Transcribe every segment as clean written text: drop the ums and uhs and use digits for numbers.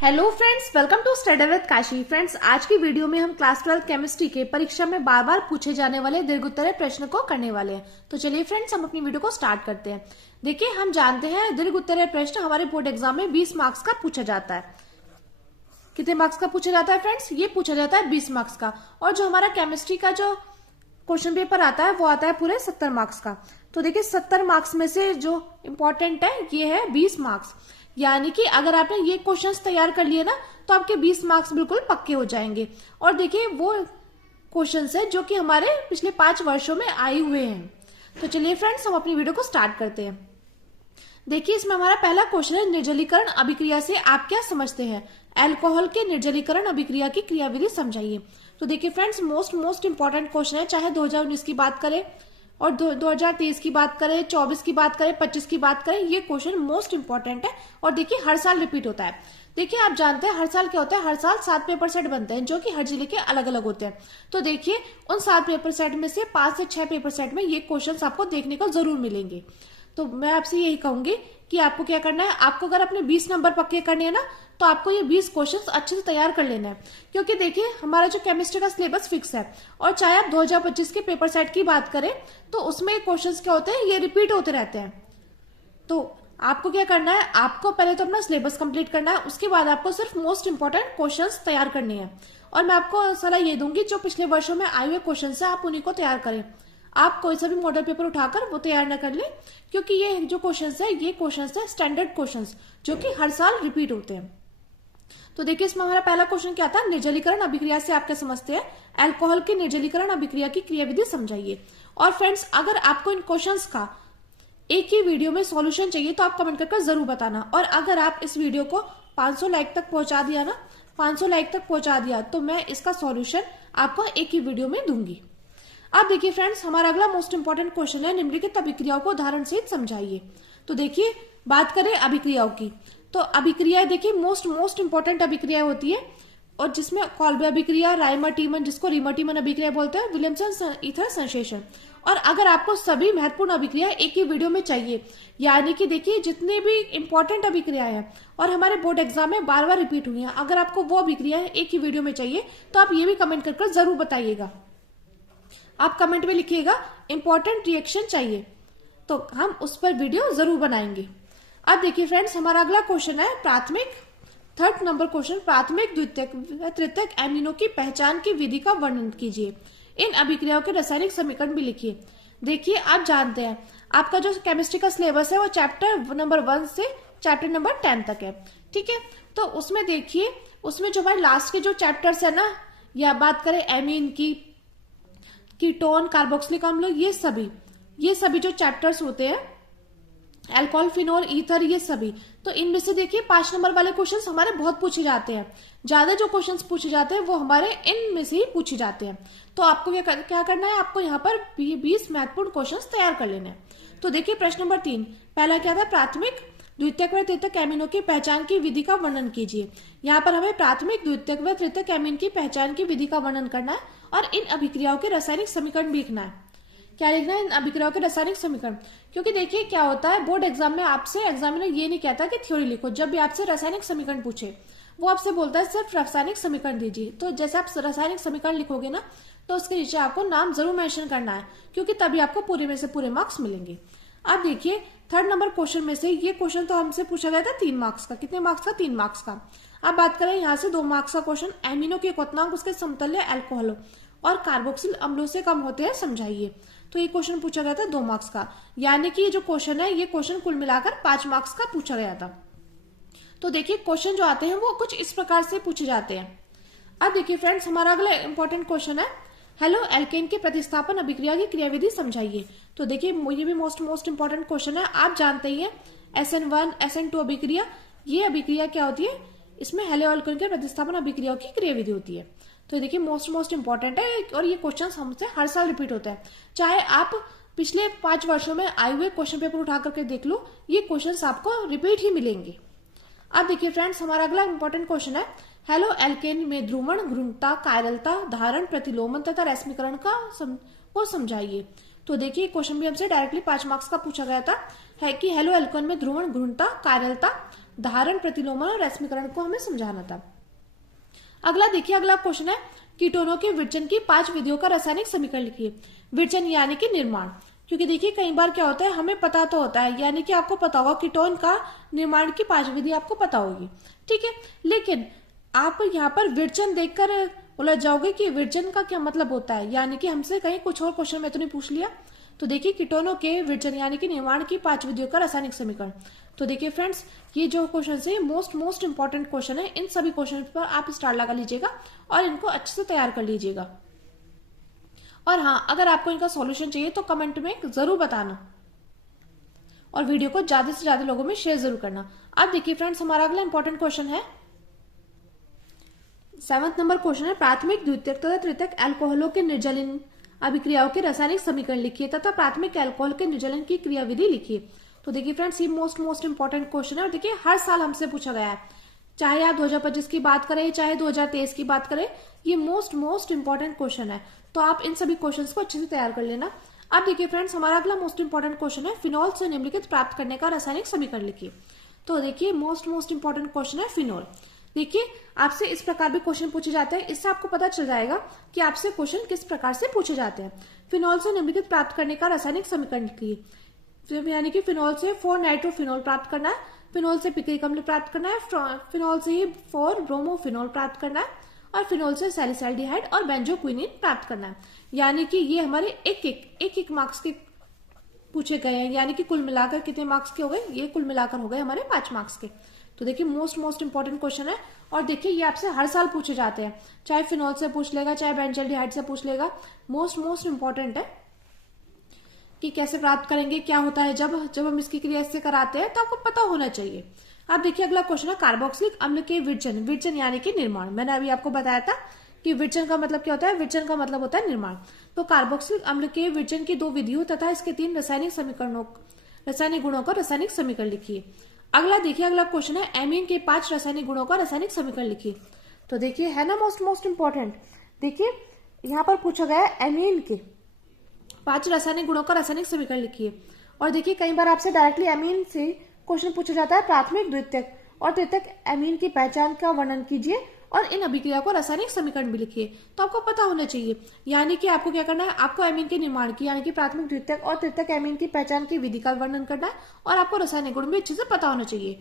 Hello friends, welcome to study with Kashi. Friends, आज की video में हम क्लास 12 केमिस्ट्री के परीक्षा में बार बार पूछे जाने वाले दीर्घोत्तरीय प्रश्न को करने वाले हैं। तो चलिए फ्रेंड्स, हम अपनी वीडियो को स्टार्ट करते हैं। देखिए, हम जानते हैं दीर्घोत्तरीय प्रश्न हमारे बोर्ड एग्जाम में 20 मार्क्स का पूछा जाता है। कितने मार्क्स का पूछा जाता है फ्रेंड्स? ये पूछा जाता है 20 मार्क्स का। और जो हमारा केमिस्ट्री का जो क्वेश्चन पेपर आता है वो आता है पूरे 70 मार्क्स का। तो देखिए, 70 मार्क्स में से जो इम्पोर्टेंट है ये है 20 मार्क्स। यानी कि अगर आपने ये क्वेश्चंस तैयार कर लिए ना तो आपके 20 मार्क्स बिल्कुल पक्के हो जाएंगे। और देखिए, वो क्वेश्चंस है जो कि हमारे पिछले 5 वर्षों में आए हुए हैं। तो चलिए फ्रेंड्स, हम अपनी वीडियो को स्टार्ट करते हैं। देखिए, इसमें हमारा पहला क्वेश्चन है, निर्जलीकरण अभिक्रिया से आप क्या समझते हैं? अल्कोहल के निर्जलीकरण अभिक्रिया की क्रियाविधि समझाइए। तो देखिए फ्रेंड्स, मोस्ट इंपॉर्टेंट क्वेश्चन है, चाहे 2019 की बात करें और 2023 की बात करें, 24 की बात करें, 25 की बात करें, ये क्वेश्चन मोस्ट इंपॉर्टेंट है। और देखिए, हर साल रिपीट होता है। देखिए, आप जानते हैं हर साल क्या होता है, हर साल 7 पेपर सेट बनते हैं जो कि हर जिले के अलग अलग होते हैं। तो देखिए, उन 7 पेपर सेट में से 5 से 6 पेपर सेट में ये क्वेश्चन आपको देखने को जरूर मिलेंगे। तो मैं आपसे यही कहूंगी कि आपको क्या करना है, आपको अगर अपने 20 नंबर पक्के करने हैं ना तो आपको ये 20 क्वेश्चंस अच्छे से तैयार कर लेना है। क्योंकि देखिए, हमारा जो केमिस्ट्री का सिलेबस फिक्स है और चाहे आप 2025 के पेपर सेट की बात करें तो उसमें क्वेश्चंस क्या होते हैं, ये रिपीट होते रहते हैं। तो आपको क्या करना है, आपको पहले तो अपना सिलेबस कंप्लीट करना है, उसके बाद आपको सिर्फ मोस्ट इंपॉर्टेंट क्वेश्चंस तैयार करने हैं। और मैं आपको सलाह ये दूंगी, जो पिछले वर्षों में आए हुए क्वेश्चन है आप उन्हीं को तैयार करें। आप कोई सा भी मॉडल पेपर उठाकर वो तैयार न कर ले, क्योंकि ये जो क्वेश्चंस है ये क्वेश्चंस है स्टैंडर्ड क्वेश्चंस जो कि हर साल रिपीट होते हैं। तो देखिए, इसमें हमारा पहला क्वेश्चन क्या था, निर्जलीकरण अभिक्रिया से आप क्या समझते हैं? अल्कोहल की निर्जलीकरण अभिक्रिया की क्रियाविधि समझाइए। और फ्रेंड्स, अगर आपको इन क्वेश्चंस का एक ही वीडियो में सॉल्यूशन चाहिए तो आप कमेंट करके जरूर बताना। और अगर आप इस वीडियो को 500 लाइक तक पहुंचा दिया ना, 500 लाइक तक पहुंचा दिया तो मैं इसका सॉल्यूशन आपको एक ही वीडियो में दूंगी। अब देखिए फ्रेंड्स, हमारा अगला मोस्ट इंपॉर्टेंट क्वेश्चन है, निम्नलिखित अभिक्रियाओं को उदाहरण सहित समझाइए। तो देखिए, बात करें अभिक्रियाओं की, तो अभिक्रिया देखिए मोस्ट इंपॉर्टेंट अभिक्रिया होती है, और जिसमें कॉल्बे अभिक्रिया, राइमर-टीमन जिसको रीमर-टीमन अभिक्रिया बोलते हैं, विलियमसन ईथर संश्लेषण। और अगर आपको सभी महत्वपूर्ण अभिक्रिया एक ही वीडियो में चाहिए, यानी कि देखिए जितने भी इंपॉर्टेंट अभिक्रिया है और हमारे बोर्ड एग्जाम में बार बार रिपीट हुई है, अगर आपको वो अभिक्रिया एक ही वीडियो में चाहिए तो आप ये भी कमेंट करके जरूर बताइएगा। आप कमेंट में लिखिएगा इंपॉर्टेंट रिएक्शन चाहिए, तो हम उस पर वीडियो जरूर बनाएंगे। अब देखिए फ्रेंड्स, हमारा अगला क्वेश्चन है प्राथमिक, 3rd नंबर क्वेश्चन, प्राथमिक द्वितीयक व तृतीयक एमिनो की पहचान की विधि का वर्णन कीजिए। इन अभिक्रियाओं के रासायनिक समीकरण भी लिखिए। देखिए, आप जानते हैं आपका जो केमिस्ट्री का सिलेबस है वो चैप्टर नंबर 1 से चैप्टर नंबर 10 तक है, ठीक है। तो उसमें देखिए, उसमें जो हमारे लास्ट के जो चैप्टर्स है ना, या बात करें एमीन की, कीटोन, कार्बोक्सिलिक अम्ल, ये सभी जो चैप्टर्स होते हैं, अल्कोहल, फिनोल, ईथर, ये सभी, तो इनमें से देखिए 5 नंबर वाले क्वेश्चंस हमारे बहुत पूछे जाते हैं। ज्यादा जो क्वेश्चंस पूछे जाते हैं वो हमारे इनमें से ही पूछे जाते हैं। तो आपको क्या करना है, आपको यहाँ पर 20 महत्वपूर्ण क्वेश्चंस तैयार कर लेने हैं। तो देखिए, प्रश्न नंबर 3 पहला क्या था, प्राथमिक द्वितीयक व तृतीयक एमिनो की पहचान की विधि का वर्णन कीजिए। यहाँ पर हमें प्राथमिक द्वितीयक व तृतीयक एमिन की पहचान की विधि का वर्णन करना है और इन अभिक्रियाओं के रासायनिक समीकरण भी लिखना है। क्या लिखना है? इन अभिक्रियाओं के रासायनिक समीकरण। क्योंकि देखिए क्या होता है, बोर्ड एग्जाम में आपसे एग्जामिनर ये नहीं कहता कि थ्योरी लिखो, जब भी आपसे रासायनिक समीकरण पूछे वो आपसे बोलता है सिर्फ रासायनिक समीकरण दीजिए। तो जैसे आप रासायनिक समीकरण लिखोगे ना तो उसके नीचे आपको नाम जरूर मेंशन करना है, क्योंकि तभी आपको पूरे में से पूरे मार्क्स मिलेंगे। अब देखिए, 3rd नंबर क्वेश्चन में से ये क्वेश्चन तो हमसे पूछा गया था 3 मार्क्स का। कितने मार्क्स का? 3 मार्क्स का। अब बात करें यहाँ से 2 मार्क्स का क्वेश्चन, एमिनो के क्वथनांक उसके समतुल्य अल्कोहलों और कार्बोक्सिल अम्लों से कम होते हैं, समझाइए। तो ये क्वेश्चन पूछा गया था 2 मार्क्स का, यानी कि ये जो क्वेश्चन है ये क्वेश्चन कुल मिलाकर 5 मार्क्स का पूछा गया था। तो देखिए, क्वेश्चन जो आते हैं वो कुछ इस प्रकार से पूछे जाते हैं। अब देखिए फ्रेंड्स, हमारा अगला इंपॉर्टेंट क्वेश्चन है, हेलो एल्केन के प्रतिस्थापन अभिक्रिया की क्रियाविधि समझाइए। तो देखिए, ये भी मोस्ट इंपॉर्टेंट क्वेश्चन है। आप जानते ही हैं SN1 SN2 अभिक्रिया, ये अभिक्रिया क्या होती है, इसमें हेलो एल्केन के प्रतिस्थापन अभिक्रियाओं की क्रियाविधि होती है। तो देखिए, मोस्ट इंपॉर्टेंट है और ये क्वेश्चन हमसे हर साल रिपीट होता है। चाहे आप पिछले 5 वर्षों में आए हुए क्वेश्चन पेपर उठा करके देख लो, ये क्वेश्चन आपको रिपीट ही मिलेंगे। अब देखिए फ्रेंड्स, हमारा अगला इंपॉर्टेंट क्वेश्चन है, हेलो एल्केन में ध्रुवण, घ्रुणता, कायरलता, धारण, प्रतिलोमन तथा रश्मिकरण को समझाइए। तो देखिए, क्वेश्चन भी हमसे डायरेक्टली 5 मार्क्स का पूछा गया था, है कि हेलो एल्केन में ध्रुवण, घ्रुणता, कायरलता धारण, प्रतिलोमन और रश्मिकरण को हमें समझाना था। अगला देखिए, अगला क्वेश्चन है कीटोनों के विरचन की 5 विधियों का रासायनिक समीकरण लिखिए। विरचन यानी कि निर्माण, क्योंकि देखिए कई बार क्या होता है, हमें पता तो होता है, यानी कि आपको पता होगा कीटोन का निर्माण की 5 विधि आपको पता होगी, ठीक है, लेकिन आप यहाँ पर विरचन देखकर उलझ जाओगे कि विरचन का क्या मतलब होता है, यानी कि हमसे कहीं कुछ और क्वेश्चन में तो नहीं पूछ लिया। तो देखिए कीटोनों के विरचन यानी कि निर्माण की 5 विधियों का रासायनिक समीकरण। तो देखिए फ्रेंड्स, ये जो क्वेश्चन है मोस्ट इंपॉर्टेंट क्वेश्चन है। इन सभी क्वेश्चन पर आप स्टार लगा लीजिएगा और इनको अच्छे से तैयार कर लीजिएगा। और हाँ, अगर आपको इनका सॉल्यूशन चाहिए तो कमेंट में जरूर बताना और वीडियो को ज्यादा से ज्यादा लोगों में शेयर जरूर करना। अब देखिए फ्रेंड्स, हमारा अगला इंपॉर्टेंट क्वेश्चन है 7th नंबर क्वेश्चन है प्राथमिक, द्वितीयक तथा तृतीयक अल्कोहलों के निर्जलन अभिक्रियाओं के रासायनिक समीकरण लिखिए तथा प्राथमिक अल्कोहल के निर्जलन की क्रियाविधि लिखिए। तो देखिए फ्रेंड्स, ये मोस्ट इंपॉर्टेंट क्वेश्चन है और देखिए हर साल हमसे पूछा गया है, चाहे आप 2025 की बात करें चाहे 2023 की बात करें, ये मोस्ट इंपॉर्टेंट क्वेश्चन है। तो आप इन सभी क्वेश्चंस को अच्छे से तैयार कर लेना। अब देखिए फ्रेंड्स, हमारा अगला मोस्ट इंपॉर्टेंट क्वेश्चन है फिनॉल से निम्नलिखित प्राप्त करने का रासायनिक समीकरण लिखिए। तो देखिए मोस्ट इंपॉर्टेंट क्वेश्चन है फिनॉल। देखिए आपसे इस प्रकार भी क्वेश्चन पूछे जाते हैं, इससे आपको पता चल जाएगा कि आपसे क्वेश्चन किस प्रकार से पूछे जाते हैं। फिनॉल से निम्नलिखित प्राप्त करने का रासायनिक समीकरण लिखिए, यानी कि फिनॉल से 4 नाइट्रोफिनॉल प्राप्त करना है, फिनॉल से पिक्रिक अम्ल प्राप्त करना है, फिनॉल से ही 4 ब्रोमोफिनॉल प्राप्त करना है और फिनॉल से सैलिसाइल्डिहाइड और बेंजोक्विनिन प्राप्त करना है। यानी कि ये हमारे एक मार्क्स के पूछे गए हैं, यानी कि कुल मिलाकर कितने मार्क्स के हो गए, ये कुल मिलाकर हो गए हमारे 5 मार्क्स के। तो देखिए मोस्ट इंपॉर्टेंट क्वेश्चन है और देखिए ये आपसे हर साल पूछे जाते हैं, चाहे फिनॉल से पूछ लेगा चाहे बेंजल्डिहाइड से पूछ लेगा। मोस्ट इंपॉर्टेंट है कि कैसे प्राप्त करेंगे, क्या होता है जब हम इसकी क्रिया इससे कराते हैं, तो आपको पता होना चाहिए। अब देखिए अगला क्वेश्चन है कार्बोक्सिलिक अम्ल के विरचन यानी कि निर्माण। मैंने अभी आपको बताया था कि विरचन का मतलब क्या होता है, विरचन का मतलब होता है निर्माण। तो कार्बोक्सिलिक अम्ल के विरचन की 2 विधियों तथा इसके 3 रासायनिक गुणों का रासायनिक समीकरण लिखिए। अगला देखिए, अगला क्वेश्चन है एमीन के 5 रासायनिक गुणों का रासायनिक समीकरण लिखिए। तो देखिए है ना मोस्ट इंपॉर्टेंट। देखिए यहाँ पर पूछा गया है एमीन के 5 रासायनिक गुणों का रासायनिक समीकरण लिखिए। और देखिए कई बार आपसे डायरेक्टली एमीन से क्वेश्चन पूछा जाता है प्राथमिक, द्वितीयक और तृतीयक एमीन की पहचान का वर्णन कीजिए और इन अभिक्रिया को रासायनिक समीकरण भी लिखिए। तो आपको पता होना चाहिए, यानी कि आपको क्या करना है, आपको एमीन के निर्माण की यानी कि प्राथमिक, द्वितीयक और तृतीयक एमीन की पहचान की विधि का वर्णन करना है और आपको रासायनिक गुण भी अच्छे से पता होना चाहिए।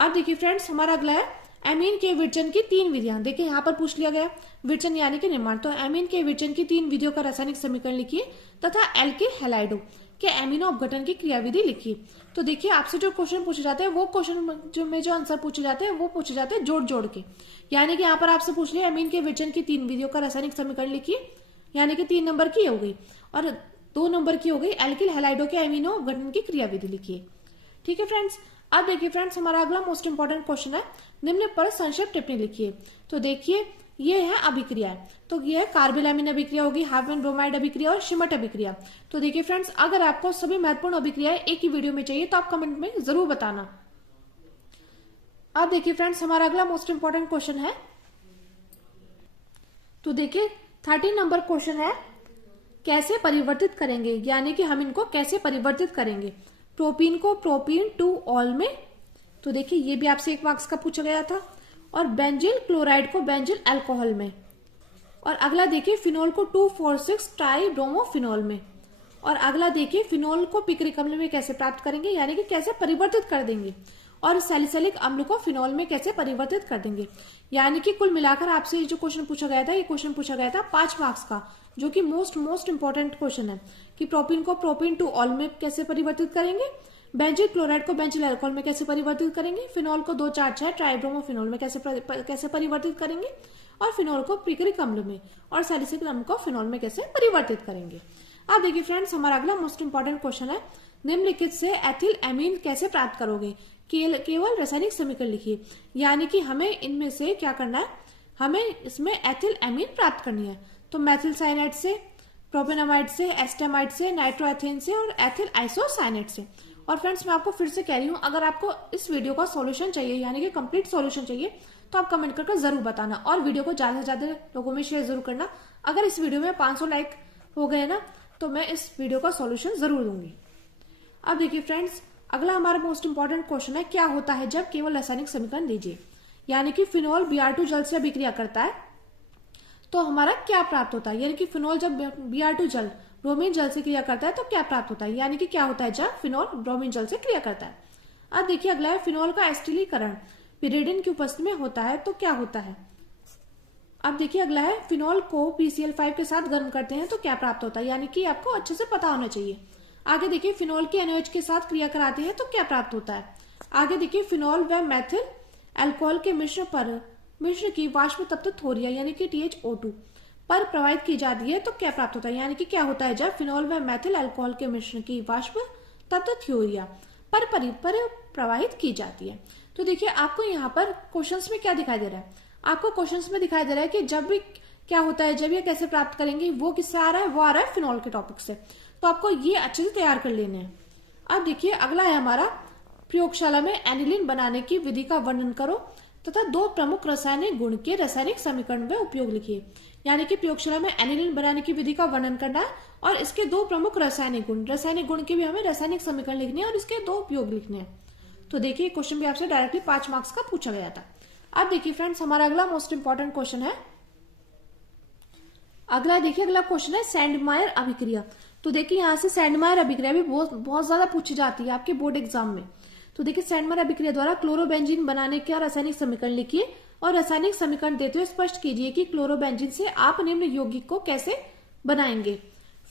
अब देखिए फ्रेंड्स, हमारा अगला है एमीन के विरचन की 3 विधियां। देखिए यहाँ पर पूछ लिया गया विरचन यानी कि निर्माण, तो एमीन के विरचन की 3 विधियों का रासायनिक समीकरण लिखिए तथा एल्किल हैलाइडो के एमिनो अपघटन की क्रियाविधि लिखिए। तो देखिए आपसे जो क्वेश्चन पूछे जाते हैं वो क्वेश्चन जो आंसर पूछे जाते हैं वो पूछे जाते हैं जोड़ के, यानी कि यहाँ पर आपसे पूछ लिया एमीन के विरचन की 3 विधियों का रासायनिक समीकरण लिखिए, यानी कि 3 नंबर की हो गई और 2 नंबर की हो गई एल्किल हैलाइडो के एमिनो अपघटन की क्रियाविधि लिखिए। ठीक है फ्रेंड्स। अब देखिए फ्रेंड्स, हमारा अगला मोस्ट इंपॉर्टेंट क्वेश्चन है निम्न पर संक्षिप्त टिप्पणी लिखिए। तो देखिए ये है अभिक्रिया, तो ये है कार्बोलैमिन अभिक्रिया होगी, हाफमैन ब्रोमाइड अभिक्रिया और शिमट अभिक्रिया। तो देखिए फ्रेंड्स, अगर आपको सभी महत्वपूर्ण अभिक्रियाएं एक ही वीडियो में चाहिए तो आप कमेंट में जरूर बताना। अब देखिए फ्रेंड्स, हमारा अगला मोस्ट इंपॉर्टेंट क्वेश्चन है, तो देखिए 13 नंबर क्वेश्चन है कैसे परिवर्तित करेंगे, यानी कि हम इनको कैसे परिवर्तित करेंगे प्रोपीन को प्रोपीन 2 ऑल में। तो देखिए ये भी आपसे 1 मार्क्स का पूछा गया था। और बेंजिल क्लोराइड को बेंजिल अल्कोहल में। और अगला देखिए फिनोल को 2,4,6 ट्राई ब्रोमोफिनॉल में। और अगला देखिए फिनोल को पिक्रिक अम्ल में कैसे प्राप्त करेंगे, यानी कि कैसे परिवर्तित कर देंगे। और सैलिसिलिक अम्ल को फिनोल में कैसे परिवर्तित कर देंगे। यानी कि कुल मिलाकर आपसे जो क्वेश्चन पूछा गया था, ये क्वेश्चन पूछा गया था 5 मार्क्स का, जो कि मोस्ट इंपॉर्टेंट क्वेश्चन है कि प्रोपीन को प्रोपीन 2 ऑल में कैसे परिवर्तित करेंगे, बेंजिल क्लोराइड को बेंजिल अल्कोहल में कैसे परिवर्तित करेंगे, फिनोल को 2,4,6 ट्राइब्रोमोफिनॉल में कैसे परिवर्तित करेंगे, और फिनोल को पिक्रिक अम्ल में और सैलिसिलिक अम्ल को फिनोल में कैसे परिवर्तित करेंगे। अब देखिए फ्रेंड्स, हमारा अगला मोस्ट इंपॉर्टेंट क्वेश्चन है निम्नलिखित से एथिल एमीन कैसे प्राप्त करोगे, केवल रासायनिक समीकरण लिखिए। यानी कि हमें इनमें से क्या करना है, हमें इसमें एथिल एमीन प्राप्त करनी है। तो मैथिल साइनाइड से, प्रोपेनामाइड से, एस्टेमाइड से, नाइट्रोएथेन से और एथिल आइसोसाइनेट से। और फ्रेंड्स, मैं आपको फिर से कह रही हूँ, अगर आपको इस वीडियो का सॉल्यूशन चाहिए, यानी कि कंप्लीट सॉल्यूशन चाहिए, तो आप कमेंट करके जरूर बताना और वीडियो को ज्यादा से ज्यादा लोगों में शेयर जरूर करना। अगर इस वीडियो में 500 लाइक हो गए ना, तो मैं इस वीडियो का सॉल्यूशन जरूर दूंगी। अब देखिए फ्रेंड्स, अगला हमारा मोस्ट इंपॉर्टेंट क्वेश्चन है, क्या होता है जब केवल रासायनिक समीकरण दीजिए, यानी कि फिनोल Br2 जल से अभिक्रिया करता है तो हमारा क्या प्राप्त होता है, यानी कि फिनोल जब Br2 जल ब्रोमीन जल से क्रिया करता है तो क्या प्राप्त होता है, यानी कि क्या होता है जब फिनोल ब्रोमीन जल से क्रिया करता है। अब देखिए अगला है, फिनोल का एसिटिलीकरण पिरिडिन की उपस्थिति में होता है तो क्या होता है। अब देखिए अगला है, फिनोल को PCl5 के साथ गर्म करते हैं तो क्या प्राप्त होता है, यानी कि आपको अच्छे से पता होना चाहिए। आगे देखिए, फिनोल के NaOH के साथ क्रिया कराते हैं तो क्या प्राप्त होता है। आगे देखिए, फिनोल व मैथिल अल्कोहल के मिश्र की वाष्प तप्त थोरिया यानी कि THO2 पर प्रवाहित की जाती है तो क्या प्राप्त होता है, यानी कि क्या होता है जब फिनोल व मैथिल अल्कोहल के मिश्रण की वाष्प तप्त थोरिया पर प्रवाहित की जाती है। तो देखिए आपको यहाँ पर क्वेश्चंस में क्या दिखाई दे रहा है, आपको क्वेश्चंस में दिखाई दे रहा है कि जब भी क्या होता है, जब ये कैसे प्राप्त करेंगे, वो किससे आ रहा है, वो आ रहा है फिनोल के टॉपिक से। तो आपको ये अच्छे से तैयार कर लेने हैं। अब देखिए अगला है हमारा, प्रयोगशाला में एनिलीन बनाने की विधि का वर्णन करो तथा दो प्रमुख रासायनिक गुण के रासायनिक समीकरण व उपयोग लिखिए। यानी कि प्रयोगशाला में एनिलीन बनाने की विधि का वर्णन करना है और इसके दो प्रमुख रासायनिक गुण के भी हमें रासायनिक समीकरण लिखने हैं और इसके दो उपयोग लिखने हैं। तो देखिए क्वेश्चन भी आपसे डायरेक्टली 5 मार्क्स का पूछा गया था। अब देखिए फ्रेंड्स, हमारा अगला मोस्ट इंपॉर्टेंट क्वेश्चन है, अगला देखिए अगला क्वेश्चन है सैंडमायर अभिक्रिया। तो देखिए यहाँ से सैंडमायर अभिक्रिया भी बहुत ज्यादा पूछी जाती है आपके बोर्ड एग्जाम में। तो देखिए सैंडमायर अभिक्रिया द्वारा क्लोरोबेंजीन बनाने का रासायनिक समीकरण लिखिए और रासायनिक समीकरण देते हुए स्पष्ट कीजिए कि क्लोरोबेंजीन से आप निम्न यौगिक को कैसे बनाएंगे,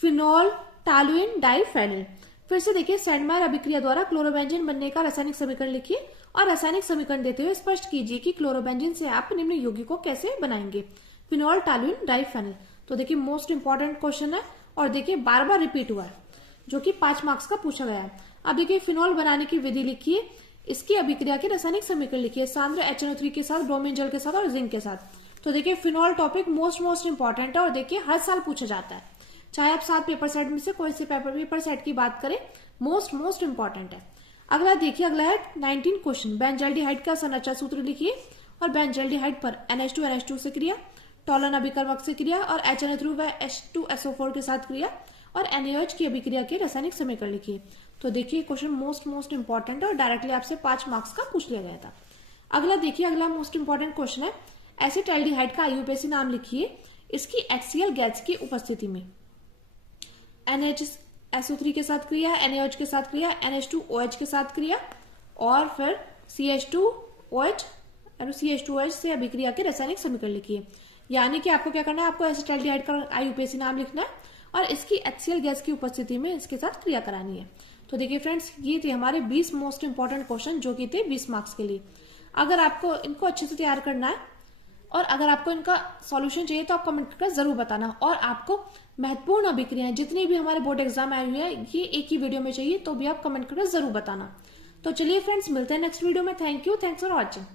फिनोल टॉलुइन डाइफेनिल। फिर से देखिए, सैंडमायर अभिक्रिया द्वारा क्लोरोबेंजीन बनने का रासायनिक समीकरण लिखिए और रासायनिक समीकरण देते हुए स्पष्ट कीजिए कि क्लोरोबेंजीन से आप निम्न यौगिक को कैसे बनाएंगे, फिनोल टॉलुइन डाइफेनिल। तो देखिए मोस्ट इंपॉर्टेंट क्वेश्चन है और देखिए बार बार रिपीट हुआ है, जो कि 5 मार्क्स का पूछा गया है। अब देखिए, फिनोल बनाने की विधि लिखिए, इसकी अभिक्रिया के रासायनिक समीकरण लिखिए, सांद्र HNO3 के साथ, ब्रोमीन जल के साथ और जिंक के साथ। तो देखिए फिनोल टॉपिक मोस्ट इंपॉर्टेंट है और देखिए हर साल पूछा जाता है, चाहे आप 7 पेपर सेट में से कोई से पेपर सेट की बात करें, मोस्ट इंपॉर्टेंट है। अगला देखिए, अगला है 19 क्वेश्चन, बेंजल्डिहाइड का संरचना सूत्र लिखिए और बेंजल्डिहाइड पर NH2 से क्रिया, टॉलन अभिकर्मक से क्रिया और HNO3 व H2SO4 के साथ क्रिया और NaOH की अभिक्रिया के रासायनिक समीकरण लिखिए। तो देखिए क्वेश्चन मोस्ट इंपॉर्टेंट है और डायरेक्टली आपसे 5 मार्क्स का पूछ लिया गया था। अगला देखिए, अगला मोस्ट इंपॉर्टेंट क्वेश्चन है, एसिटाल्डिहाइड का IUPAC नाम लिखिए, इसकी HCl गैस की उपस्थिति में NHSO3 के साथ क्रिया, NaOH के साथ क्रिया, NH2OH के साथ क्रिया और फिर CH2OH से अभिक्रिया के रासायनिक समीकरण लिखिए। यानी कि आपको क्या करना है, आपको एसिटाल्डिहाइड का IUPAC नाम लिखना है और इसकी HCl गैस की उपस्थिति में इसके साथ क्रिया करानी है। तो देखिए फ्रेंड्स, ये थे हमारे 20 मोस्ट इंपॉर्टेंट क्वेश्चन जो कि थे 20 मार्क्स के लिए। अगर आपको इनको अच्छे से तैयार करना है और अगर आपको इनका सॉल्यूशन चाहिए तो आप कमेंट करके जरूर बताना। और आपको महत्वपूर्ण अभिक्रियाएं जितनी भी हमारे बोर्ड एग्जाम आई हुई है ये एक ही वीडियो में चाहिए तो भी आप कमेंट करके जरूर बताना। तो चलिए फ्रेंड्स, मिलते हैं नेक्स्ट वीडियो में। Thank you, thanks for watching.